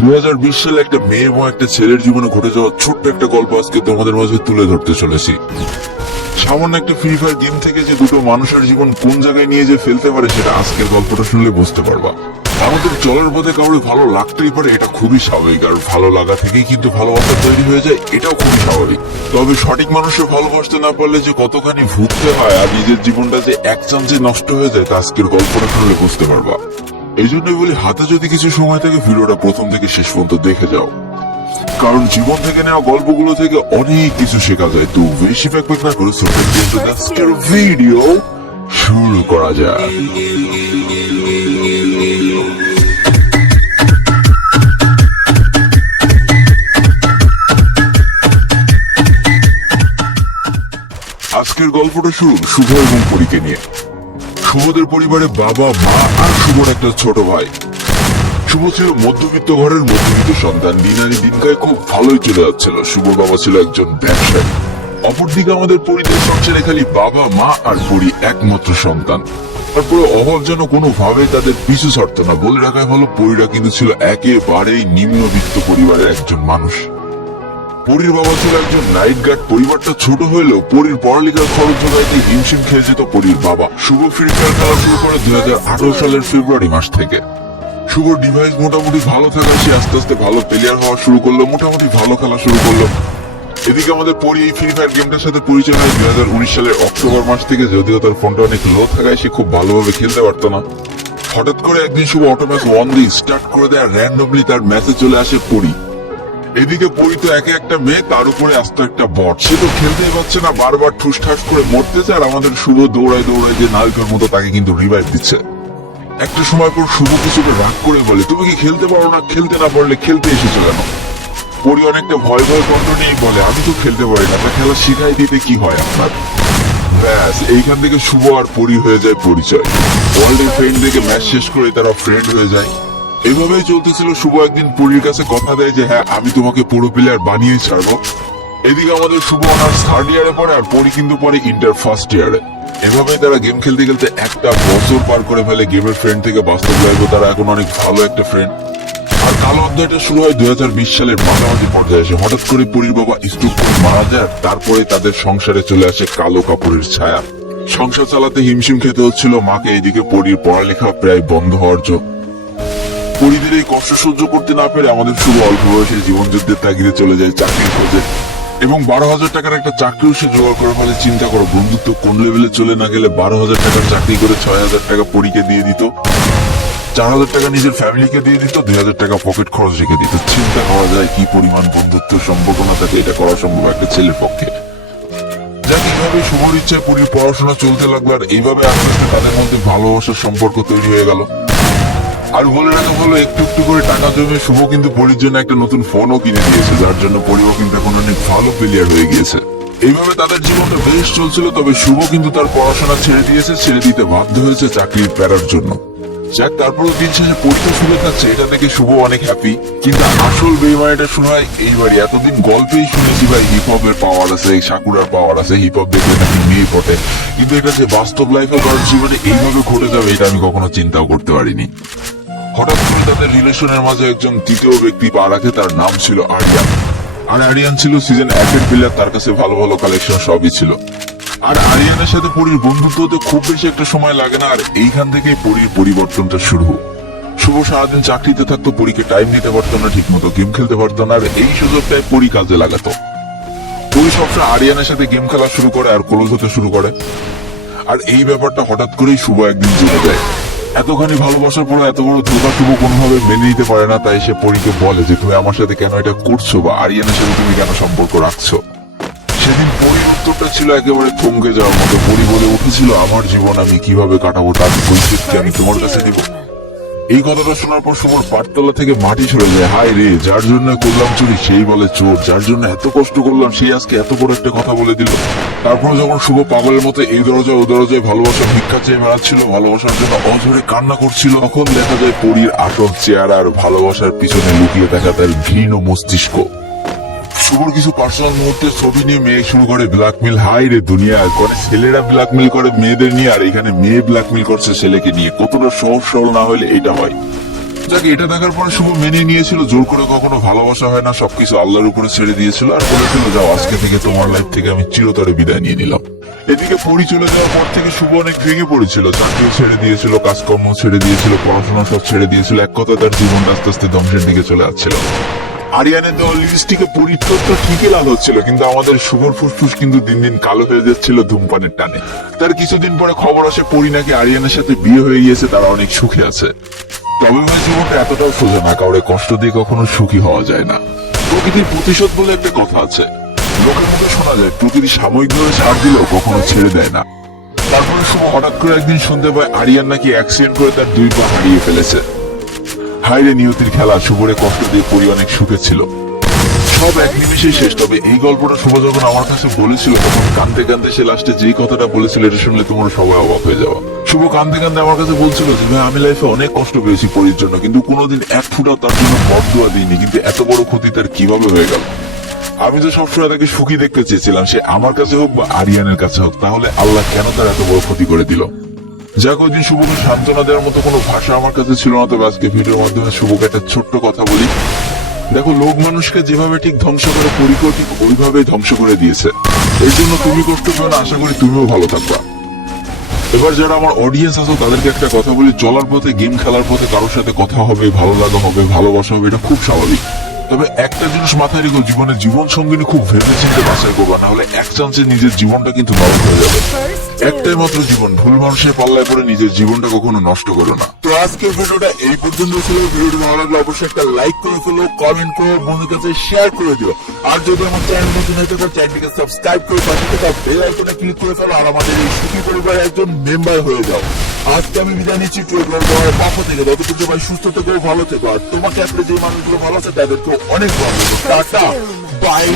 দুই সালে একটা মেয়ে এবং একটা ছেলের জীবনে ঘটে যাওয়া ছোট্ট একটা গল্প আজকে তোমাদের মাঝে তুলে ধরতে চলেছি। সামান্য একটা ফ্রি ফায়ার গেম থেকে যে দুটো মানুষের জীবন কোন জায়গায় নিয়ে যে ফেলতে পারে সেটা আজকের গল্পটা শুনলে বুঝতে পারবা। আমাদের চলার পথে কাউরে ভালো লাগতেই পারে, এটা খুবই স্বাভাবিক। আর ভালো লাগা থেকেই কিন্তু ভালোবাসা তৈরি হয়ে যায়, এটাও খুবই স্বাভাবিক। তবে সঠিক মানুষের ভালোবাসতে না পারলে যে কতখানি ভুগতে হয় আর নিজের জীবনটা যে এক চান্সে নষ্ট হয়ে যায়, তা আজকের গল্পটা শুনলে বুঝতে পারবা। এই জন্যই বলি, হাতে যদি কিছু সময় থাকে, ভিডিওটা প্রথম থেকে শেষ পর্যন্ত দেখে যাও। কারণ জীবন থেকে নেওয়া গল্পগুলো থেকে অনেক কিছু শেখা যায়। তো বেশি প্যাক না করে সোশ্যাল আজকের ভিডিও শুরু করা যাক। আজকের গল্পটা শুরু শুভ এবং পরীকে নিয়ে। শুভদের পরিবারে বাবা, মা আর শুভর একটা ছোট ভাই। শুভ ছিল মধ্যবিত্ত ঘরের মধ্যবিত্ত সন্তান দিন আনি দিনকায় খুব ভালোই চলে যাচ্ছিল। শুভর বাবা ছিল একজন ব্যবসায়ী। অপরদিকে আমাদের পরিদের সংসারে খালি বাবা, মা আর পরি একমাত্র সন্তান। তারপরে অভাব যেন কোনোভাবে তাদের পিছু ছাড়তো না। বলে রাখায় ভালো, পরিরা কিন্তু ছিল একেবারেই নিম্নবিত্ত পরিবারের একজন মানুষ। পরীর বাবা ছিল একজন নাইট গার্ড পরিবারটা ছোট হলেও পরীর পড়ালেখার খরচ জোগাইতে হিমশিম খেয়ে যেত পরীর বাবা। শুভ ফ্রি ফায়ার খেলা শুরু করে দুই সালের ফেব্রুয়ারি মাস থেকে। শুভ ডিভাইস মোটামুটি ভালো থাকায় সে আস্তে আস্তে ভালো প্লেয়ার হওয়া শুরু করল, মোটামুটি ভালো খেলা শুরু করল। এদিকে আমাদের পরি এই ফ্রি ফায়ার গেমটার সাথে পরিচয় হয় দুই হাজার উনিশ সালের অক্টোবর মাস থেকে, যদিও তার ফোনটা অনেক লো থাকায় সে খুব ভালোভাবে খেলতে পারতো না। হঠাৎ করে একদিন শুভ অটোম্যাচ ওয়ান দিয়ে স্টার্ট করে দেয় র্যান্ডমলি তার ম্যাচে চলে আসে পরি। এদিকে পরি তো একে একটা মেয়ে, তার উপরে আস্ত একটা বট সে তো খেলতেই পারছে না, বারবার ঠুস ঠাস করে মরতেছে আর আমাদের শুভ দৌড়ায় দৌড়ায় যে নায়কের মতো তাকে কিন্তু রিভাইভ দিচ্ছে। একটা সময় পর শুভ কিছুকে রাগ করে বলে, তুমি কি খেলতে পারো না? খেলতে না পারলে খেলতে এসেছ কেন? পরি অনেকটা ভয় ভয় কণ্ঠ নিয়েই বলে, আমি তো খেলতে পারি না খেলা শিখাই দিতে কি হয় আপনার? ব্যাস, এইখান থেকে শুভ আর পরি হয়ে যায় পরিচয়। ওয়ার্ল্ডের ফ্রেন্ড থেকে ম্যাচ শেষ করে তারা ফ্রেন্ড হয়ে যায়। এভাবেই চলতেছিল শুভ একদিন পুরীর কাছে কথা দেয় যে হ্যাঁ আমি তোমাকে পুরো প্লেয়ার বানিয়ে ছাড়বো। এদিকে আমাদের শুভ অনার্স থার্ড ইয়ারে পড়ে আর পরি কিন্তু পরে ইন্টার ফার্স্ট ইয়ারে এভাবেই তারা গেম খেলতে খেলতে একটা বছর পার করে ফেলে গেমের ফ্রেন্ড থেকে বাস্তব লাইফে তারা এখন অনেক ভালো একটা ফ্রেন্ড আর কালো অধ্যায়টা শুরু হয় দুই হাজার বিশ সালের মাঝামাঝি পর্যায়ে এসে। হঠাৎ করে পুরীর বাবা স্ট্রোক করে মারা যায়, তারপরে তাদের সংসারে চলে আসে কালো কাপড়ের ছায়া। সংসার চালাতে হিমশিম খেতে হচ্ছিল মাকে, এদিকে পরীর পড়ালেখা প্রায় বন্ধ হওয়ার জন্য। পরিদের এই কষ্ট সহ্য করতে না পেরে আমাদের শুরু অল্প বয়সে জীবন যুদ্ধের তাগিদে চলে যায় চাকরির খোঁজে। এবং বারো হাজার টাকার একটা চাকরিও সে জোগাড় করে ফেলে চিন্তা করো, বন্ধুত্ব কোন লেভেলে চলে না গেলে বারো হাজার টাকার চাকরি করে ছয় হাজার টাকা পরীকে দিয়ে দিত, চার হাজার টাকা নিজের ফ্যামিলিকে দিয়ে দিত, দুই হাজার টাকা পকেট খরচ রেখে দিত। চিন্তা করা যায় কি পরিমাণ বন্ধুত্ব সম্পর্ক না থাকে, এটা করা সম্ভব একটা ছেলের পক্ষে। যাক এইভাবে শুভর ইচ্ছায় পুরীর পড়াশোনা চলতে লাগল, আর এইভাবে আস্তে আস্তে তাদের মধ্যে ভালোবাসার সম্পর্ক তৈরি হয়ে গেল। আর বলে রাখা হলো একটু একটু করে টাকা জমে শুভ কিন্তু পরির জন্য একটা নতুন ফোনও কিনে দিয়েছে, যার জন্য পরিও কিন্তু এখন অনেক ভালো প্লেয়ার হয়ে গিয়েছে। এইভাবে তাদের জীবনটা বেশ চলছিল, তবে শুভ কিন্তু তার পড়াশোনা ছেড়ে দিয়েছে, ছেড়ে দিতে বাধ্য হয়েছে চাকরির প্যারার জন্য। যাক তারপরে দিন শেষে পরীক্ষা শুরু থাকছে এটা দেখে শুভ অনেক হ্যাপি কিন্তু আসল বেমানিটা শোনা হয় এইবারই এতদিন গল্পেই শুনেছি ভাই হিপ হপের পাওয়ার আছে, সাকুরার পাওয়ার আছে হিপ হপ দেখলে নাকি মেয়ে পটে। কিন্তু এটা যে বাস্তব লাইফে কারোর জীবনে এইভাবে ঘটে যাবে, এটা আমি কখনো চিন্তাও করতে পারিনি। হঠাৎ করে তাদের রিলেশনের মাঝে একজন তৃতীয় ব্যক্তি পা রাখে, তার নাম ছিল আরিয়ান। আর আরিয়ান ছিল সিজন একের প্লেয়ার তার কাছে ভালো ভালো কালেকশন সবই ছিল। আর আরিয়ানের সাথে পরীর বন্ধুত্ব হতে খুব বেশি একটা সময় লাগে না, আর এইখান থেকেই পরীর পরিবর্তনটা শুরু। শুভ সারাদিন চাকরিতে থাকতো, পরীকে টাইম দিতে পারতো না ঠিক মতো গেম খেলতে পারতো না, আর এই সুযোগটাই পরী কাজে লাগাতো। পরী সবসময় আরিয়ানের সাথে গেম খেলা শুরু করে, আর ক্লোজ হতে শুরু করে। আর এই ব্যাপারটা হঠাৎ করেই শুভ একদিন জেনে যায়। এতখানি ভালোবাসার পরে এত বড় ধোকা শুভ কোনোভাবে মেনে নিতে পারে না, তাই সে পরীকে বলে যে, তুমি আমার সাথে কেন এটা করছ বা আরিয়ানের সাথে তুমি কেন সম্পর্ক রাখছো? সেদিন পরির উত্তরটা ছিল একেবারে থমকে যাওয়ার মতো। পরি বলে উঠেছিল, আমার জীবন আমি কীভাবে কাটাবো তার বৈচিত্র্য আমি তোমার কাছে দিব। এই কথাটা শোনার পর সুমন পাটতলা থেকে মাটি ছড়ে যায়। হাই রে, যার জন্য করলাম চুরি, সেই বলে চোর। যার জন্য এত কষ্ট করলাম সেই আজকে এত বড় একটা কথা বলে দিল। তারপর যখন শুভ পাগলের মতো এই দরজা ও দরজায় ভালোবাসা ভিক্ষা চেয়ে বেড়াচ্ছিল, ভালোবাসার জন্য অঝরে কান্না করছিল, তখন দেখা যায় পরীর আটক চেয়ার আর ভালোবাসার পিছনে লুকিয়ে দেখা তার ঘৃণ মস্তিষ্ক। কিছু পার্সোনাল ছবি নিয়ে মেয়ে শুরু করে ব্ল্যাকমেল হাই রে দুনিয়া করে ছেলেরা ব্ল্যাকমেল করে মেয়েদের নিয়ে, আর এখানে মেয়ে ব্ল্যাকমেল করছে ছেলেকে নিয়ে? কতটা সহজ সরল না হলে এটা হয়? এটা দেখার পরে শুভ মেনে নিয়েছিল, জোর করে কখনো ভালোবাসা হয় না, সবকিছু আল্লাহর উপরে ছেড়ে দিয়েছিল আর বলেছিল, যাও, আজকে থেকে তোমার লাইফ থেকে আমি চিরতরে বিদায় নিয়ে নিলাম। এদিকে পরি চলে যাওয়ার পর থেকে শুভ অনেক ভেঙে পড়েছিল চাকরিও ছেড়ে দিয়েছিল, কাজকর্ম ছেড়ে দিয়েছিল, পড়াশোনা সব ছেড়ে দিয়েছিল, এক কথা তার জীবনটা আস্তে আস্তে ধ্বংসের দিকে চলে যাচ্ছিল আরিয়ানের দেওয়া লিপস্টিকে পরিত্রটা ঠিকই লাল হচ্ছিল, কিন্তু আমাদের শুভর ফুসফুস কিন্তু দিন দিন কালো হয়ে যাচ্ছিল ধূমপানের টানে। তার কিছুদিন পরে খবর আসে পরি নাকি আরিয়ানের সাথে বিয়ে হয়ে গিয়েছে, তারা অনেক আছে। তবে জীবনটা এতটাও সোজা না, কাউরে কষ্ট দিয়ে কখনো সুখী হওয়া যায় না। প্রকৃতির প্রতিশোধ বলে একটা কথা আছে। লোকের মুখে শোনা যায়, প্রকৃতি সাময়িকভাবে ছাড় দিলেও কখনো ছেড়ে দেয় না। তারপরে শুভ হঠাৎ করে একদিন শুনতে পায়, আরিয়ান নাকি অ্যাক্সিডেন্ট করে তার দুই পা হারিয়ে ফেলেছে। হাইরে নিয়তির খেলা, শুভরে কষ্ট দিয়ে পরি অনেক সুখে ছিল। সব এক নিমিষেই শেষ, তবে এই গল্পটা শুভ যখন আমার কাছে বলেছিল, তখন কান্দতে কান্দতে সে লাস্টে যেই কথাটা বলেছিল, এটা শুনলে তোমরা সবাই অবাক হয়ে যাওয়া শুভ কান্দতে কান্দতে আমার কাছে বলছিল যে, ভাই, আমি লাইফে অনেক কষ্ট পেয়েছি পরির জন্য, কিন্তু কোনোদিন এক ফুটাও তার জন্য পথ দিইনি, কিন্তু এত বড় ক্ষতি তার কীভাবে হয়ে গেল? আমি তো সবসময় তাকে সুখী দেখতে চেয়েছিলাম, সে আমার কাছে হোক বা আরিয়ানের কাছে হোক, তাহলে আল্লাহ কেন তার এত বড় ক্ষতি করে দিল? যাক, ওই দিন শুভকে সান্ত্বনা দেওয়ার মতো কোনো ভাষা আমার কাছে ছিল না, তবে আজকে ভিডিওর মাধ্যমে শুভকে একটা ছোট্ট কথা বলি। দেখো, লোক মানুষকে যেভাবে ঠিক ধ্বংস করে পরিকর ঠিক ওইভাবে ধ্বংস করে দিয়েছে। এই জন্য তুমি কষ্ট পেও না, আশা করি তুমিও ভালো থাকবা। এবার যারা আমার অডিয়েন্স আছো, তাদেরকে একটা কথা বলি, চলার পথে গেম খেলার পথে কারোর সাথে কথা হবে, ভালো লাগা হবে, ভালোবাসা হবে, এটা খুব স্বাভাবিক। তবে একটা জিনিস মাথায় রেখো, জীবনে জীবন সঙ্গিনী খুব ভেবে চিন্তে বাছাই করবা না হলে এক চান্সে নিজের জীবনটা কিন্তু নরক হয়ে যাবে। একটাই মাত্র জীবন। ভুল মানুষের পাল্লায় পড়ে নিজের জীবনটা কখনো নষ্ট করো না। তো আজকের ভিডিওটা এই পর্যন্ত ছিল। ভিডিওটা ভালো লাগলে অবশ্যই একটা লাইক করে ফেলো কমেন্ট করো বন্ধুর কাছে শেয়ার করে দিও। আর যদি আমার চ্যানেল নতুন হয়ে থাকে চ্যানেলটিকে সাবস্ক্রাইব করে পাশে থাকা বেল আইকনে ক্লিক করে ফেলো, আর আমাদের এই সুখী পরিবারের একজন মেম্বার হয়ে যাও। আজকে আমি বিদায় নিচ্ছি দেওয়ার পক্ষ থেকে। যতটুকু ভাই সুস্থ থেকো, ভালো থেকো। আর তোমাকে আপনি যে মানুষগুলো ভালো আছে তাদেরকে অনেক ভালো। Tata bye